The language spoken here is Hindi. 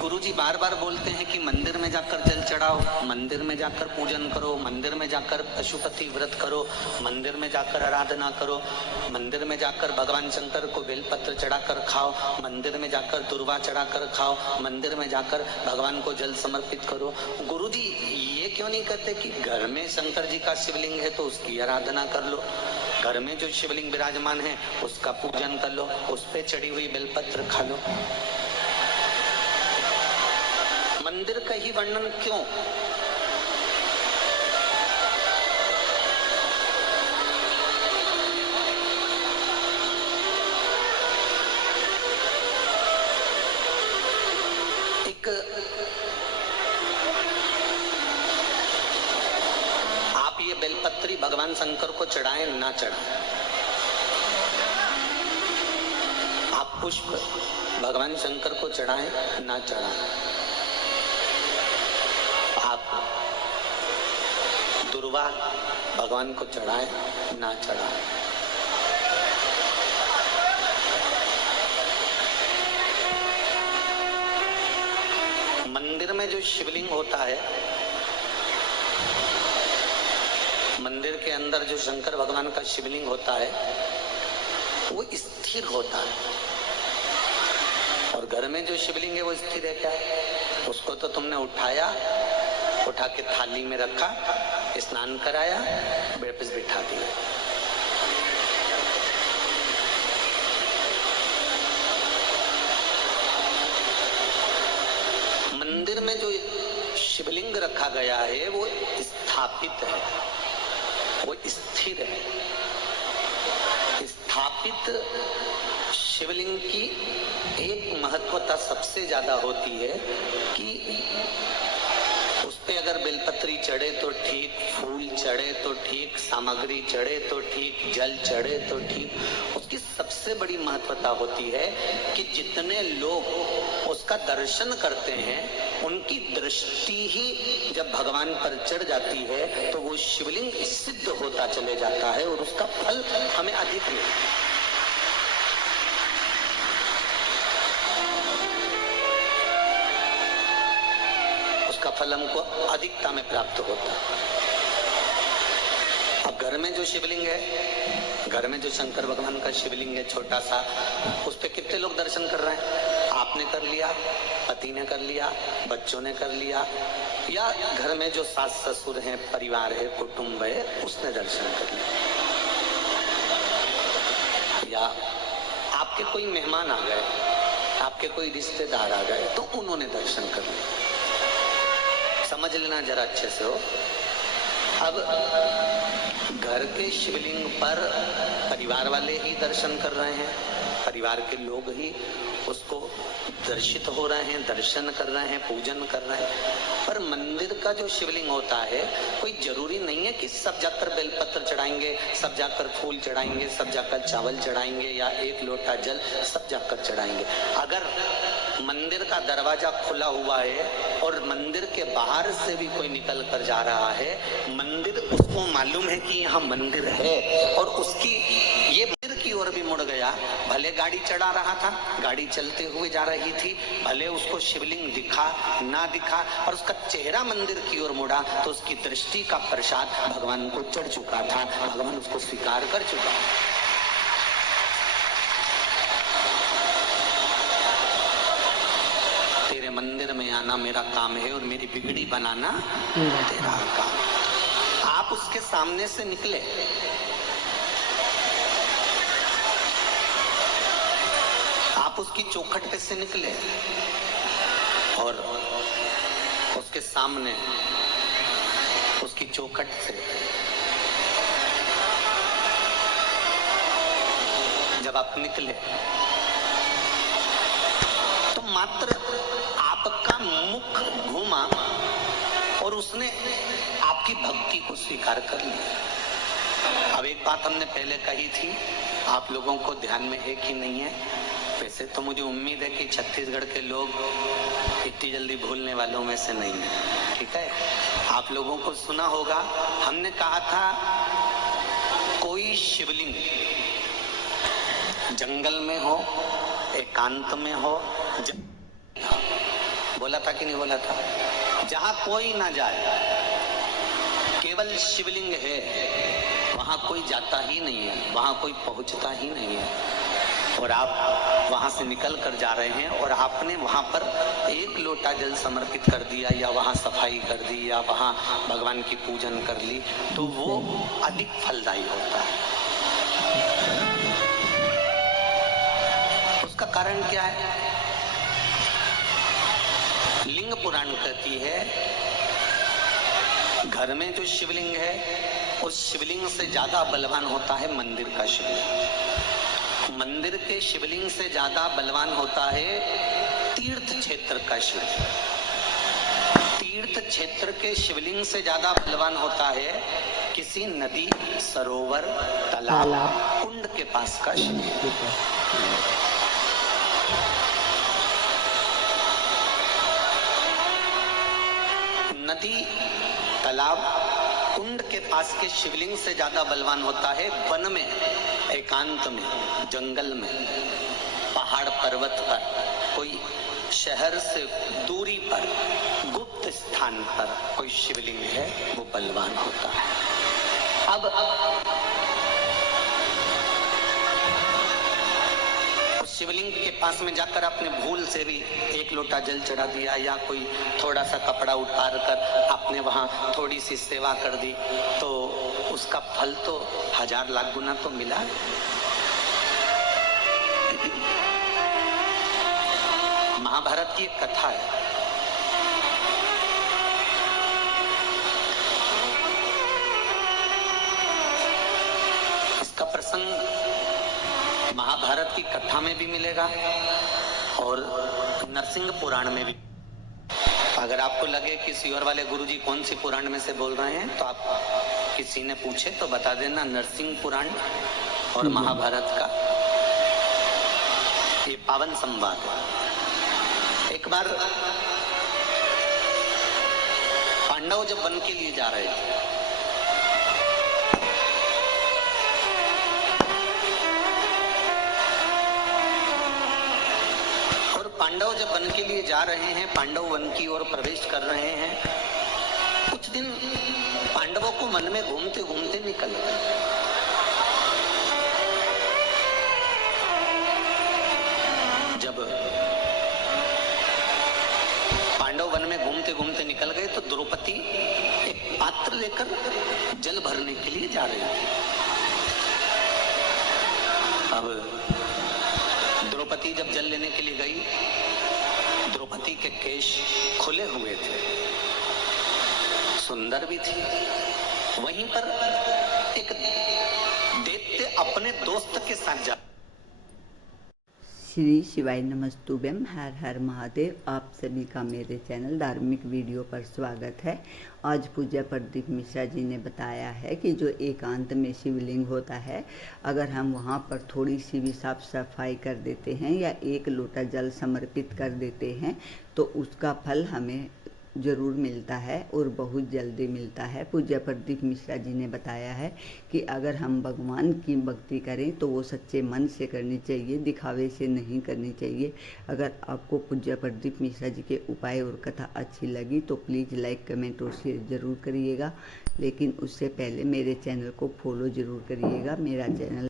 गुरुजी बार बार बोलते हैं कि मंदिर में जाकर जल चढ़ाओ, मंदिर में जाकर पूजन करो, मंदिर में जाकर पशुपति व्रत करो, मंदिर में जाकर आराधना करो, मंदिर में जाकर भगवान शंकर को बेलपत्र चढ़ाकर खाओ, मंदिर में जाकर दुर्वा चढ़ाकर खाओ, मंदिर में जाकर भगवान को जल समर्पित करो। गुरुजी ये क्यों नहीं कहते कि घर में शंकर जी का शिवलिंग है तो उसकी आराधना कर लो, घर में जो शिवलिंग विराजमान है उसका पूजन कर लो, उस पे चढ़ी हुई बेलपत्र खा लो। मंदिर का ही वर्णन क्यों? एक आप ये बेलपत्री भगवान शंकर को चढ़ाएं ना चढ़ाएं, आप पुष्प भगवान शंकर को चढ़ाएं ना चढ़ाएं, आप दुर्वा भगवान को चढ़ाएं ना चढ़ाएं, मंदिर में जो शिवलिंग होता है, मंदिर के अंदर जो शंकर भगवान का शिवलिंग होता है वो स्थिर होता है, और घर में जो शिवलिंग है वो स्थिर है क्या? उसको तो तुमने उठाया, उठा के थाली में रखा, स्नान कराया, वापस बिठा दिया। मंदिर में जो शिवलिंग रखा गया है वो स्थापित है, वो स्थिर है। स्थापित शिवलिंग की एक महत्वता सबसे ज्यादा होती है कि उस पे अगर बेलपत्री चढ़े तो ठीक, फूल चढ़े तो ठीक, सामग्री चढ़े तो ठीक, जल चढ़े तो ठीक। उसकी सबसे बड़ी महत्वता होती है कि जितने लोग उसका दर्शन करते हैं उनकी दृष्टि ही जब भगवान पर चढ़ जाती है तो वो शिवलिंग सिद्ध होता चले जाता है और उसका फल हमें अधिक मिलता है। फल हमको अधिकता में प्राप्त होता है। अब घर में जो शिवलिंग है, घर में जो शंकर भगवान का शिवलिंग है छोटा सा, उस पे कितने लोग दर्शन कर रहे हैं? आपने कर लिया, पति ने कर लिया, बच्चों ने कर लिया, या घर में जो सास ससुर हैं, परिवार है, कुटुंब है, उसने दर्शन कर लिया, या आपके कोई मेहमान आ गए, आपके कोई रिश्तेदार आ गए तो उन्होंने दर्शन कर लिया। समझ लेना जरा अच्छे से हो। अब घर के शिवलिंग पर परिवार वाले ही दर्शन कर रहे हैं, परिवार के लोग ही उसको दर्शित हो रहे हैं, दर्शन कर रहे हैं, पूजन कर रहे हैं। पर मंदिर का जो शिवलिंग होता है, कोई जरूरी नहीं है कि सब जाकर बेलपत्र चढ़ाएंगे, सब जाकर फूल चढ़ाएंगे, सब जाकर चावल चढ़ाएंगे, या एक लोटा जल सब जाकर चढ़ाएंगे। अगर मंदिर का दरवाजा खुला हुआ है और मंदिर के बाहर से भी कोई निकल कर जा रहा है, मंदिर उसको मालूम है कि यहाँ मंदिर है और उसकी ये मंदिर की ओर भी मुड़ गया, भले गाड़ी चढ़ा रहा था, गाड़ी चलते हुए जा रही थी, भले उसको शिवलिंग दिखा ना दिखा, और उसका चेहरा मंदिर की ओर मुड़ा तो उसकी दृष्टि का प्रसाद भगवान को चढ़ चुका था, भगवान उसको स्वीकार कर चुका। तेरे मंदिर में आना मेरा काम है और मेरी बिगड़ी बनाना तेरा काम। आप उसके सामने से निकले, आप उसकी चौखट पे से निकले और उसके सामने उसकी चौखट से जब आप निकले तो मात्र आपका मुख घूमा और उसने आपकी भक्ति को स्वीकार कर लिया। अब एक बात हमने पहले कही थी, आप लोगों को ध्यान में है कि नहीं है? वैसे तो मुझे उम्मीद है कि छत्तीसगढ़ के लोग इतनी जल्दी भूलने वालों में से नहीं है, ठीक है? आप लोगों को सुना होगा, हमने कहा था कोई शिवलिंग जंगल में हो, एकांत में हो, बोला था कि नहीं बोला था? जहां कोई ना जाए, केवल शिवलिंग है, वहां कोई जाता ही नहीं है, वहां कोई पहुंचता ही नहीं है। और आप वहां से निकल कर जा रहे हैं और आपने वहां पर एक लोटा जल समर्पित कर दिया, या वहां सफाई कर दी, या वहां भगवान की पूजन कर ली, तो वो अधिक फलदायी होता है। उसका कारण क्या है? लिंग पुराण कहती है, घर में जो शिवलिंग है उस शिवलिंग से ज्यादा बलवान होता है मंदिर का शिवलिंग। मंदिर के शिवलिंग से ज्यादा बलवान होता है तीर्थ क्षेत्र का शिवलिंग। तीर्थ क्षेत्र के शिवलिंग से ज्यादा बलवान होता है किसी नदी, सरोवर, तालाब, कुंड के पास का शिवलिंग। नदी, तालाब, कुंड के पास के शिवलिंग से ज्यादा बलवान होता है वन में, एकांत में, जंगल में, पहाड़ पर्वत पर, कोई शहर से दूरी पर, गुप्त स्थान पर कोई शिवलिंग है, वो बलवान होता है। अब शिवलिंग के पास में जाकर आपने भूल से भी एक लोटा जल चढ़ा दिया, या कोई थोड़ा सा कपड़ा उतार कर आपने वहां थोड़ी सी सेवा कर दी, तो उसका फल तो 1000 लाख गुना तो मिला। महाभारत की एक कथा है, इसका प्रसंग महाभारत की कथा में भी मिलेगा और नरसिंह पुराण में भी। अगर आपको लगे कि सियोर वाले गुरुजी कौन सी पुराण में से बोल रहे हैं, तो आप किसी ने पूछे तो बता देना, नरसिंह पुराण और महाभारत का ये पावन संवाद है। एक बार पांडव जब वन के लिए जा रहे थे, पांडव जब वन के लिए जा रहे हैं, पांडव वन की ओर प्रवेश कर रहे हैं, कुछ दिन पांडवों को वन में घूमते घूमते निकल गए। जब पांडव वन में घूमते घूमते निकल गए तो द्रौपदी एक पात्र लेकर जल भरने के लिए जा रही थी। अब द्रौपदी जब जल लेने के लिए गई, द्रौपदी के केश खुले हुए थे, सुंदर भी थी। वहीं पर एक दैत्य अपने दोस्त के साथ जा। श्री शिवाय नमस्तुभ्यम। हर हर महादेव। आप सभी का मेरे चैनल धार्मिक वीडियो पर स्वागत है। आज पूज्य प्रदीप मिश्रा जी ने बताया है कि जो एकांत में शिवलिंग होता है, अगर हम वहाँ पर थोड़ी सी भी साफ सफाई कर देते हैं या एक लोटा जल समर्पित कर देते हैं, तो उसका फल हमें ज़रूर मिलता है और बहुत जल्दी मिलता है। पूज्य प्रदीप मिश्रा जी ने बताया है कि अगर हम भगवान की भक्ति करें तो वो सच्चे मन से करनी चाहिए, दिखावे से नहीं करनी चाहिए। अगर आपको पूज्य प्रदीप मिश्रा जी के उपाय और कथा अच्छी लगी तो प्लीज़ लाइक, कमेंट और शेयर ज़रूर करिएगा। लेकिन उससे पहले मेरे चैनल को फॉलो ज़रूर करिएगा। मेरा चैनल